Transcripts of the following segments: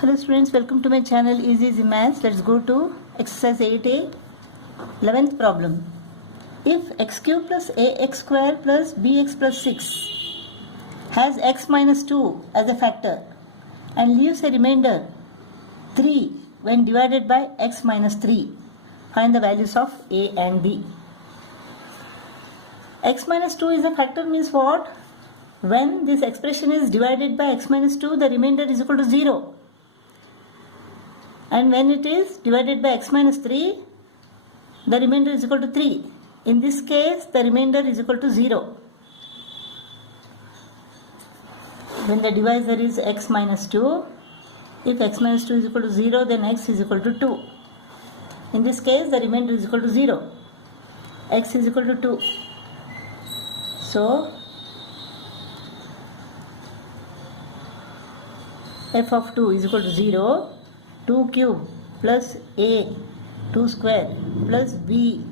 Hello students, welcome to my channel Easy Maths. Let's go to exercise 8a, 11th problem. If x cube plus ax square plus bx plus 6 has x minus 2 as a factor and leaves a remainder 3 when divided by x minus 3, find the values of a and b. X minus 2 is a factor means what? When this expression is divided by x minus 2, the remainder is equal to 0. And when it is divided by x minus 3, the remainder is equal to 3. In this case, the remainder is equal to 0. When the divisor is x minus 2, if x minus 2 is equal to 0, then x is equal to 2. In this case, the remainder is equal to 0. X is equal to 2. So, f of 2 is equal to 0. 2 cube plus a 2 square plus b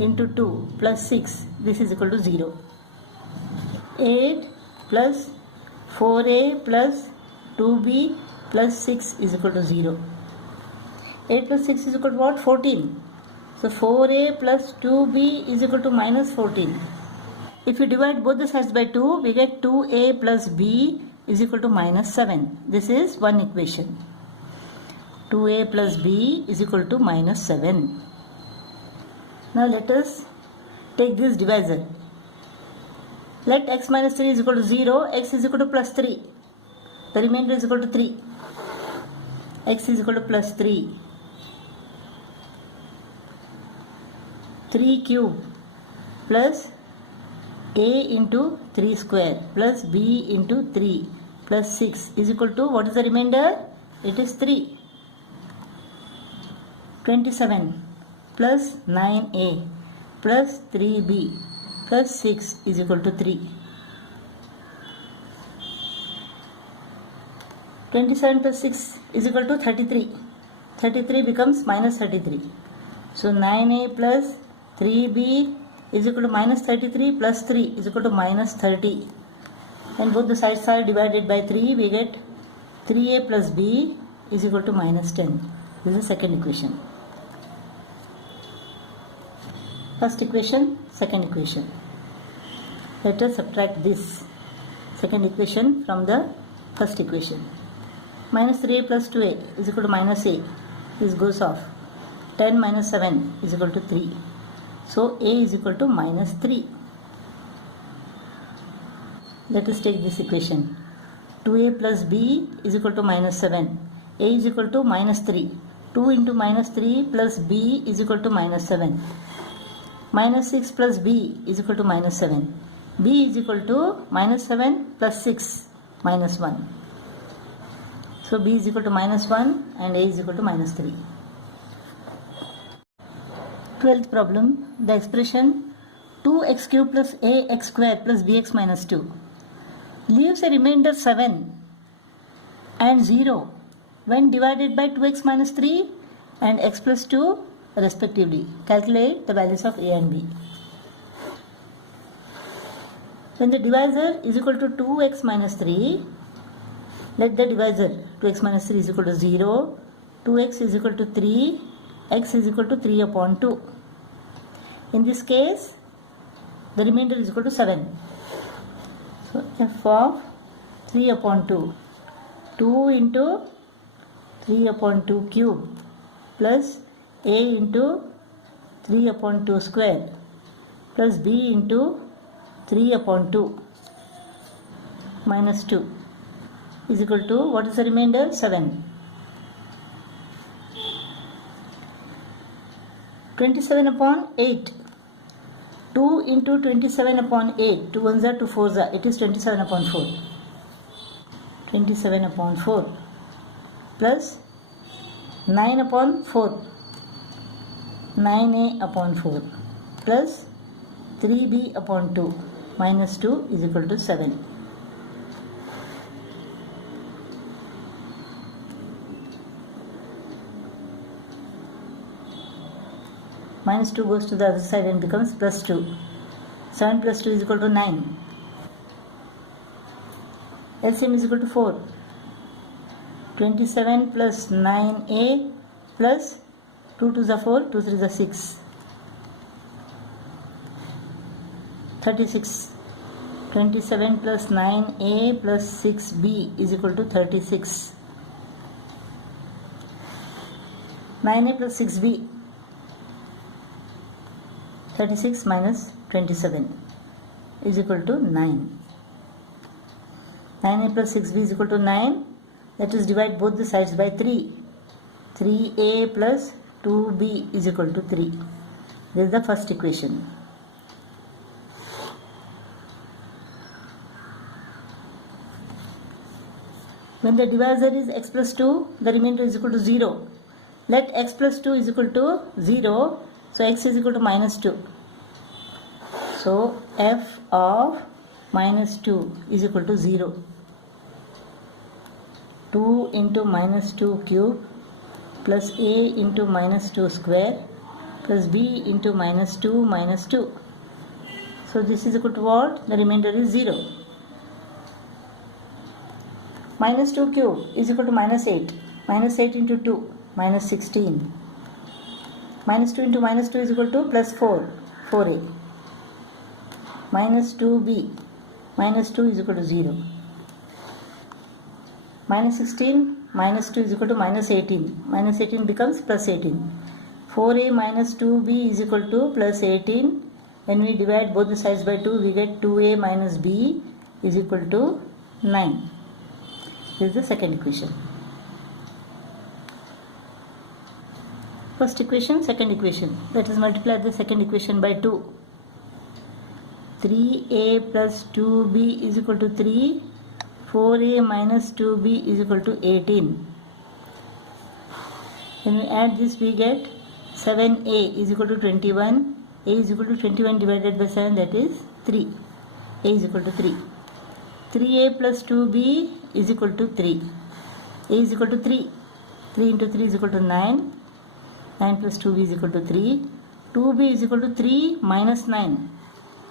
into 2 plus 6, this is equal to 0. 8 plus 4a plus 2b plus 6 is equal to 0. 8 plus 6 is equal to what? 14. So 4a plus 2b is equal to minus 14. If you divide both the sides by 2, we get 2a plus b is equal to minus 7. This is one equation. 2a plus b is equal to minus 7. Now let us take this divisor. Let x minus 3 is equal to 0, x is equal to plus 3. The remainder is equal to 3. X is equal to plus 3. 3 cube plus a into 3 square plus b into 3 plus 6 is equal to, what is the remainder? It is 3. 27 plus 9a plus 3b plus 6 is equal to 3. 27 plus 6 is equal to 33. 33 becomes minus 33. So 9a plus 3b is equal to minus 33 plus 3 is equal to minus 30. And both the sides are divided by 3, we get 3a plus b is equal to minus 10. This is the second equation. First equation, second equation. Let us subtract this second equation from the first equation. Minus 3a plus 2a is equal to minus a. This goes off. 10 minus 7 is equal to 3. So a is equal to minus 3. Let us take this equation. 2a plus b is equal to minus 7. A is equal to minus 3. 2 into minus 3 plus b is equal to minus 7. Minus 6 plus b is equal to minus 7. b is equal to minus 7 plus 6 minus 1. So b is equal to minus 1 and a is equal to minus 3. 12th problem. The expression 2x cube plus ax square plus bx minus 2 leaves a remainder 7 and 0 when divided by 2x minus 3 and x plus 2 respectively. Calculate the values of a and b. When the divisor is equal to 2x minus 3, let the divisor 2x minus 3 is equal to 0, 2x is equal to 3, x is equal to 3 upon 2. In this case, the remainder is equal to 7. So f of 3 upon 2, 2 into 3 upon 2 cube plus a into 3 upon 2 square plus b into 3 upon 2 minus 2 is equal to, what is the remainder? 7. 27 upon 8. 2 into 27 upon 8. 2 ones are 2 fours are. It is 27 upon 4. 27 upon 4 plus 9 upon 4. 9a upon 4 plus 3b upon 2 minus 2 is equal to 7. Minus 2 goes to the other side and becomes plus 2. 7 plus 2 is equal to 9. LCM is equal to 4. 27 plus 9a plus 2 to the 4, 2 3 the 6. 36. 27 plus 9a plus 6b is equal to 36. 9a plus 6b. 36 minus 27 is equal to 9. 9a plus 6b is equal to 9. Let us divide both the sides by 3. 3a plus 2b is equal to 3. This is the first equation. When the divisor is x plus 2, the remainder is equal to 0. Let x plus 2 is equal to 0. So x is equal to minus 2. So f of minus 2 is equal to 0. 2 into minus 2 cube plus a into minus 2 square plus b into minus 2 minus 2. So this is equal to what? The remainder is 0. Minus 2 cube is equal to minus 8. Minus 8 into 2, minus 16. Minus 2 into minus 2 is equal to plus 4, 4a. Minus 2b, minus 2 is equal to 0. Minus 16, minus 2 is equal to minus 18. Minus 18 becomes plus 18. 4a minus 2b is equal to plus 18. When we divide both the sides by 2, we get 2a minus b is equal to 9. This is the second equation. First equation, second equation. Let us multiply the second equation by 2. 3a plus 2b is equal to 3. 4a minus 2b is equal to 18. When we add this, we get 7a is equal to 21. A is equal to 21 divided by 7, that is 3. A is equal to 3. 3a plus 2b is equal to 3. A is equal to 3. 3 into 3 is equal to 9. 9 plus 2b is equal to 3. 2b is equal to 3 minus 9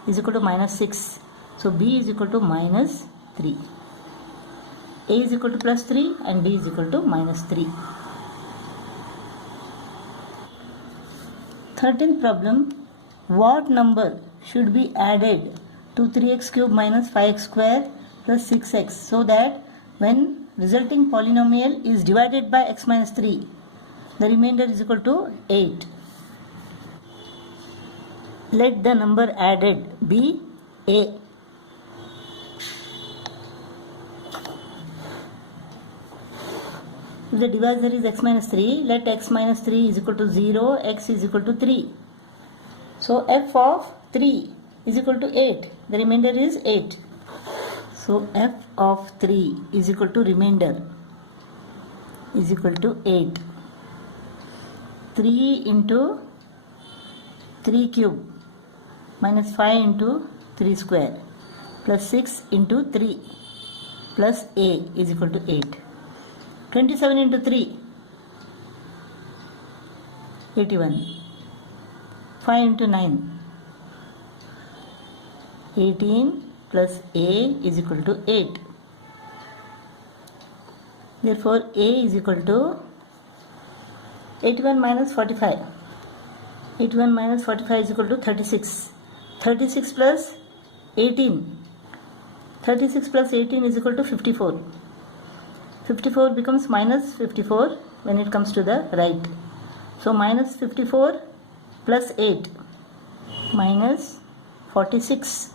is equal to minus 6. So b is equal to minus 3. A is equal to plus 3 and b is equal to minus 3. 13th problem. What number should be added to 3x cube minus 5x square plus 6x so that when resulting polynomial is divided by x minus 3, the remainder is equal to 8. Let the number added be a. If the divisor is x minus 3, let x minus 3 is equal to 0, x is equal to 3. So f of 3 is equal to 8. The remainder is 8. So f of 3 is equal to remainder is equal to 8. 3 into 3 cube minus 5 into 3 square plus 6 into 3 plus a is equal to 8. 27 into 3, 81. 5 into 9, 18 plus a is equal to 8. Therefore, a is equal to 81 minus 45. 81 minus 45 is equal to 36. 36 plus 18. 36 plus 18 is equal to 54. 54 becomes minus 54 when it comes to the right. So minus 54 plus 8 minus 46.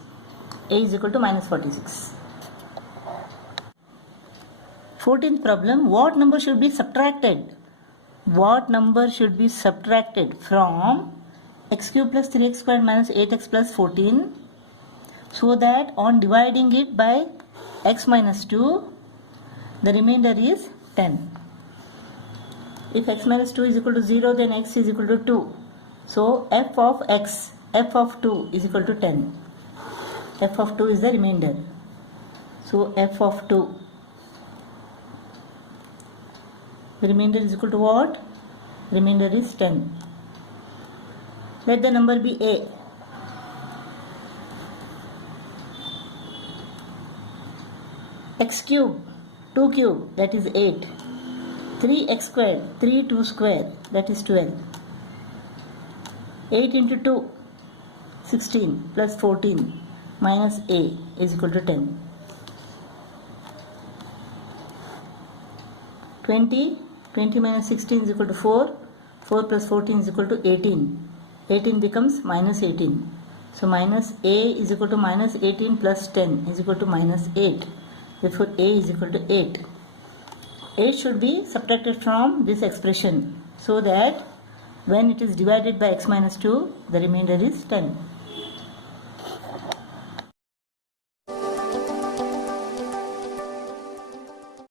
A is equal to minus 46. 14th problem. What number should be subtracted? What number should be subtracted from x cube plus 3x squared minus 8x plus 14 so that on dividing it by x minus 2, the remainder is 10. If x minus 2 is equal to 0, then x is equal to 2. So f of x, f of 2 is equal to 10. F of 2 is the remainder. So f of 2. The remainder is equal to what? Remainder is 10. Let the number be a. X cube, 2 cube, that is 8. 3x squared, 3 2 square, that is 12. 8 into 2, 16 plus 14 minus a is equal to 10. 20 minus 16 is equal to 4. 4 plus 14 is equal to 18. 18 becomes minus 18. So minus a is equal to minus 18 plus 10 is equal to minus 8. Therefore a is equal to 8. 8 should be subtracted from this expression so that when it is divided by x minus 2, the remainder is 10.